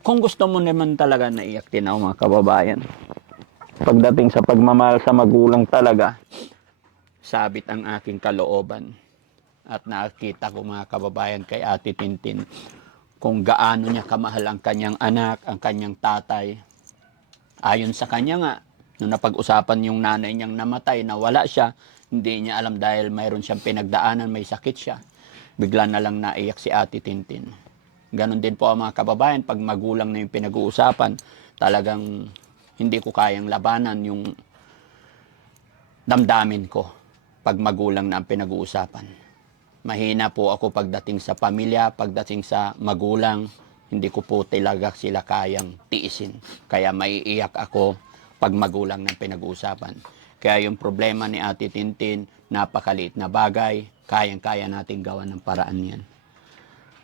kung gusto mo naman talaga na iyak din ako, mga kababayan, pagdating sa pagmamahal sa magulang talaga, sabit ang aking kalooban. At nakita ko, mga kababayan, kay Ate Tintin kung gaano niya kamahal ang kanyang anak, ang kanyang tatay. Ayon sa kanya nga, nung napag-usapan yung nanay niyang namatay, nawala siya, hindi niya alam dahil mayroon siyang pinagdaanan, may sakit siya. Bigla na lang naiyak si Ate Tintin. Ganon din po ang mga kababayan, pag magulang na yung pinag-uusapan, talagang hindi ko kayang labanan yung damdamin ko pag magulang na ang pinag-uusapan. Mahina po ako pagdating sa pamilya, pagdating sa magulang, hindi ko po talaga sila kayang tiisin. Kaya maiiyak ako pag magulang ng pinag-uusapan. Kaya yung problema ni Ate Tintin, napakaliit na bagay, kayang-kaya natin gawa ng paraan yan.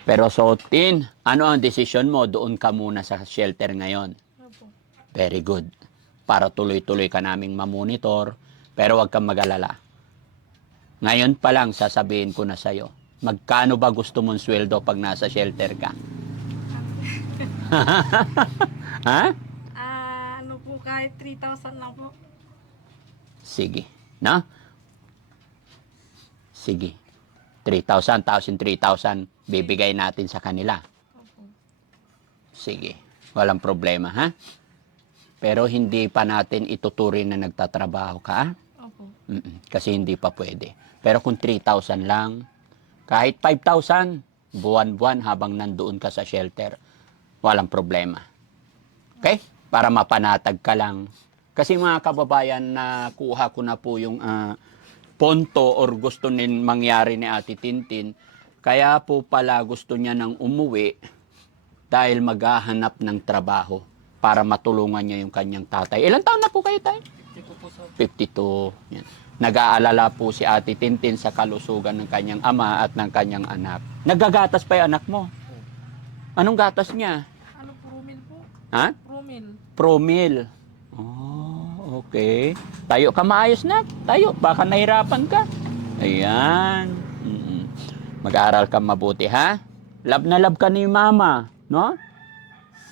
Pero so, Tin, ano ang desisyon mo? Doon ka muna sa shelter ngayon. Opo. Very good. Para tuloy-tuloy ka naming mamonitor, pero wag kang mag-alala. Ngayon pa lang, sasabihin ko na sa'yo, magkano ba gusto mong sweldo pag nasa shelter ka? Ha? Ano po, kahit 3,000 lang po. Sige. Na? Sige. 3,000, 3,000, bibigay natin sa kanila. Opo. Sige. Walang problema, ha? Pero hindi pa natin ituturing na nagtatrabaho ka, ha? Opo. Kasi hindi pa pwede. Pero kung 3,000 lang, kahit 5,000, buwan-buwan habang nandoon ka sa shelter, walang problema. Okay? Para mapanatag ka lang. Kasi mga kababayan, nakuha ko na po yung ponto or gusto nin mangyari ni Ate Tintin. Kaya po pala gusto niya nang umuwi dahil maghahanap ng trabaho para matulungan niya yung kanyang tatay. Ilang taon na po kayo, tay? Hindi ko po sa... 52. Yan. Nag-aalala po si Ate Tintin sa kalusugan ng kanyang ama at ng kanyang anak. Naggagatas pa yung anak mo. Anong gatas niya? Ano po, rumil po. Ha? Promil. Promil. Oh, okay. Tayo ka maayos na. Tayo, baka nahirapan ka. Ayan. Mm-mm. Mag-aaral ka mabuti, ha? Love na love ka ni mama, no?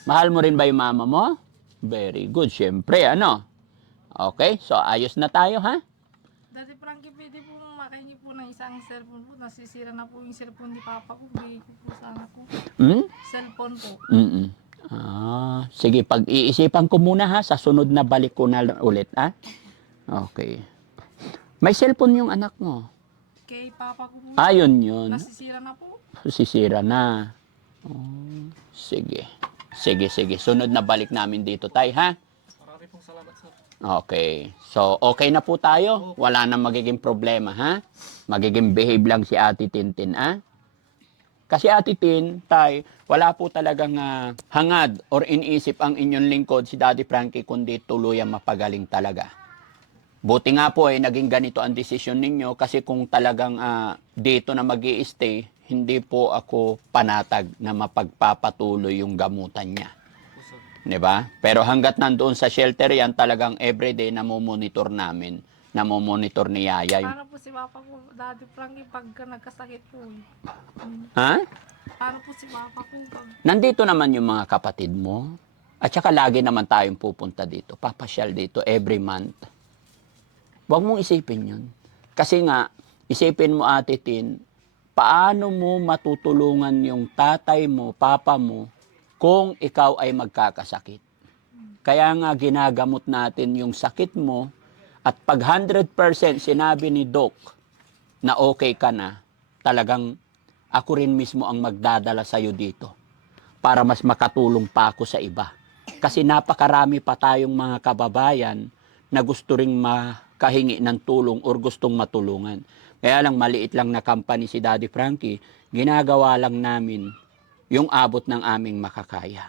Mahal mo rin ba yung mama mo? Very good, syempre, ano? Okay, so ayos na tayo, ha? Dati Frankie, pwede po makahingi po ng isang cellphone po. Nasisira na po yung cellphone ni Papa ko. Bigay ko po sa anak ko. Hmm? Cellphone po. Mm-mm. Sige, pag-iisipan ko muna, ha? Sa sunod na balik ko na ulit, ha? Okay. May cellphone yung anak mo. Kay Papa ko po. Ayun yun. Nasisira na po. Sisira na. Oh, sige. Sige. Sunod na balik namin dito, tay, ha? Marami pong salamat, sir. Okay. So, okay na po tayo. Wala na magiging problema, ha? Magiging behave lang si Ate Tintin, ha? Kasi Ate Tin, tay, wala po talagang hangad or iniisip ang inyong lingkod si Daddy Frankie kundi tuluyang mapagaling talaga. Buti nga po naging ganito ang desisyon ninyo kasi kung talagang dito na mag-i-stay, hindi po ako panatag na mapagpapatuloy yung gamutan niya. Po, sir. 'Di ba? Pero hanggat nandoon sa shelter yan, talagang everyday namomonitor namin, namomonitor ni Yaya. Paano po si Papa ko, Daddy Frankie, pagka nagkasakit po? Ha? Paano po si Papa ko pag... Nandito naman yung mga kapatid mo. At saka lagi naman tayong pupunta dito. Papasyal dito every month. Huwag mong isipin yun. Kasi nga, isipin mo Ate Tin, paano mo matutulungan yung tatay mo, papa mo, kung ikaw ay magkakasakit. Kaya nga ginagamot natin yung sakit mo at pag 100% sinabi ni Doc na okay ka na, talagang ako rin mismo ang magdadala sa'yo dito para mas makatulong pa ako sa iba. Kasi napakarami pa tayong mga kababayan na gusto ring makahingi ng tulong or gustong matulungan. Kaya lang maliit lang na company si Daddy Frankie, ginagawa lang namin yung abot ng aming makakaya.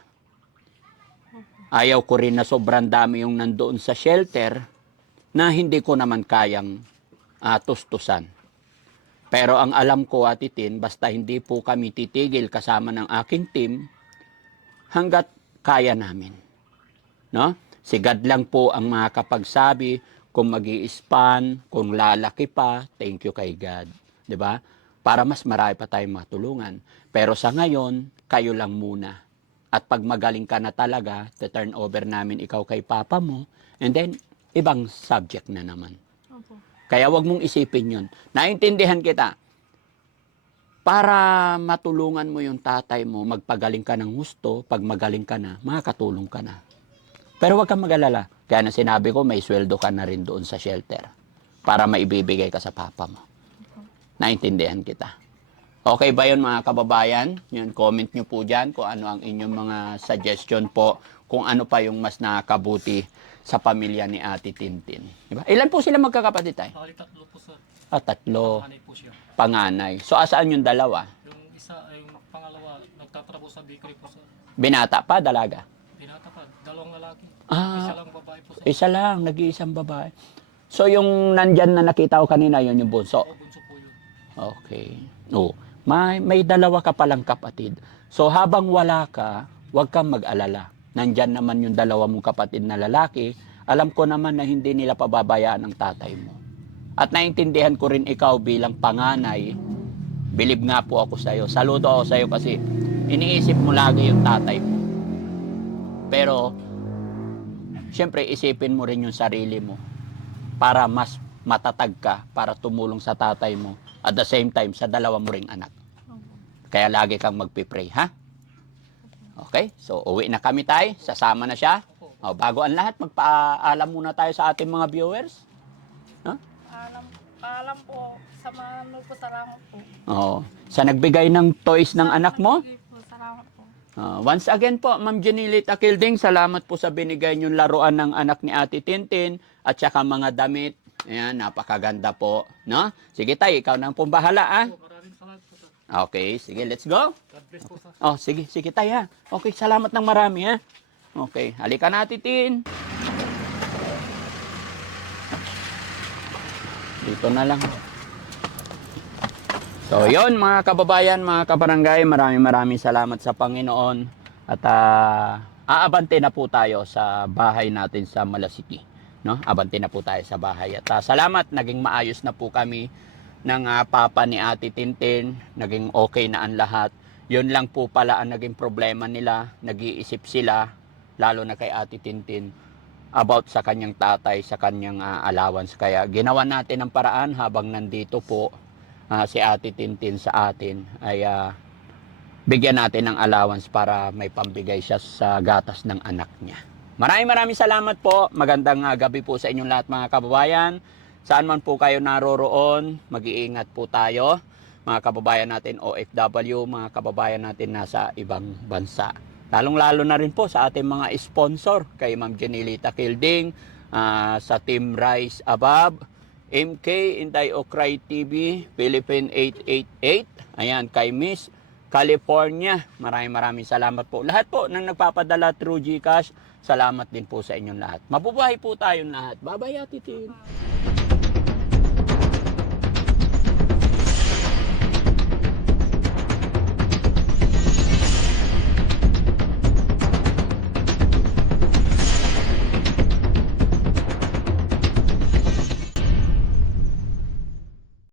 Ayaw ko rin na sobrang dami yung nandoon sa shelter na hindi ko naman kayang tustusan. Pero ang alam ko, Ate Tin, basta hindi po kami titigil kasama ng aking team hanggat kaya namin. No? Si God lang po ang makakapagsabi kung magi-span, kung lalaki pa, thank you kay God. 'Di ba? Para mas marami pa tayong matulungan. Pero sa ngayon, kayo lang muna. At pag magaling ka na talaga, turn over namin ikaw kay papa mo, and then, ibang subject na naman. Opo. Kaya wag mong isipin yun. Naintindihan kita. Para matulungan mo yung tatay mo, magpagaling ka ng gusto, pag magaling ka na, makakatulong ka na. Pero wag kang mag-alala. Kaya na sinabi ko, may sweldo ka na rin doon sa shelter para maibibigay ka sa papa mo. Naintindihan kita. Okay ba yun mga kababayan? Yun, comment nyo po dyan kung ano ang inyong mga suggestion po, kung ano pa yung mas nakakabuti sa pamilya ni Ate Tintin. Diba? Ilan po sila magkakapatid tayo? Bali, 3 po, sir. 3. Panganay po siya. Panganay. So, asaan yung dalawa? Yung isa, ay yung pangalawa, nagtatrabaho sa bakery po, sir. Binata pa, dalaga? Binata pa, 2 lalaki. Ah. Isa lang babae po, sir. Isa lang, nag-iisang babae. So, yung nandyan na nakita ko kanina, yun yung bunso. O, bunso po yun. Okay. Oh, may dalawa ka palang kapatid. So, habang wala ka, huwag kang mag-alala. Nandyan naman yung dalawa mong kapatid na lalaki. Alam ko naman na hindi nila pababayaan ang tatay mo. At naintindihan ko rin ikaw bilang panganay. Bilib nga po ako sa'yo. Saludo ako sa'yo kasi iniisip mo lagi yung tatay mo. Pero, syempre, isipin mo rin yung sarili mo para mas matatag ka, para tumulong sa tatay mo. At the same time, sa dalawa mo ring anak. Kaya lagi kang magpipray, ha? Okay? So, uwi na kami tayo. Sasama na siya. O, bago ang lahat, magpaalam muna tayo sa ating mga viewers. No? Alam po, sa mga ano po, salamat po. Oo. Sa nagbigay ng toys ng anak mo. Nagbigay po, salamat po. Once again po, Ma'am Janilit Akilding, salamat po sa binigay niyong laruan ng anak ni Ate Tintin at saka mga damit. Ayan, napakaganda po. No? Sige tayo, ikaw na ang pumbahala, ah. Po, maraming salamat po, sir. Okay, sige, let's go. God bless po, sir. Oh, sige tayo, ha. Okay, salamat ng marami, ha. Okay, halika na, Titin. Dito na lang. So, yon mga kababayan, mga kabarangay, maraming salamat sa Panginoon. At aabante na po tayo sa bahay natin sa Malasiki. No? Abante na po tayo sa bahay. At salamat, naging maayos na po kami ng papa ni Ate Tintin. Naging okay na ang lahat. Yun lang po pala ang naging problema nila. Nag-iisip sila, lalo na kay Ate Tintin, about sa kanyang tatay, sa kanyang allowance. Kaya ginawa natin ang paraan habang nandito po si Ate Tintin sa atin, ay bigyan natin ng allowance para may pambigay siya sa gatas ng anak niya. Maraming salamat po. Magandang gabi po sa inyong lahat mga kababayan. Saan man po kayo naroroon, mag-iingat po tayo. Mga kababayan natin OFW, mga kababayan natin nasa ibang bansa. Lalong-lalo na rin po sa ating mga sponsor, kay Ma'am Janilita Kilding, sa Team Rise Above, MK, Inday Okray TV, Philippine 888, ayan, kay Miss California. Maraming salamat po. Lahat po nang nagpapadala through GCash, salamat din po sa inyong lahat. Mabubuhay po tayong lahat. Bye-bye, Ate Tin.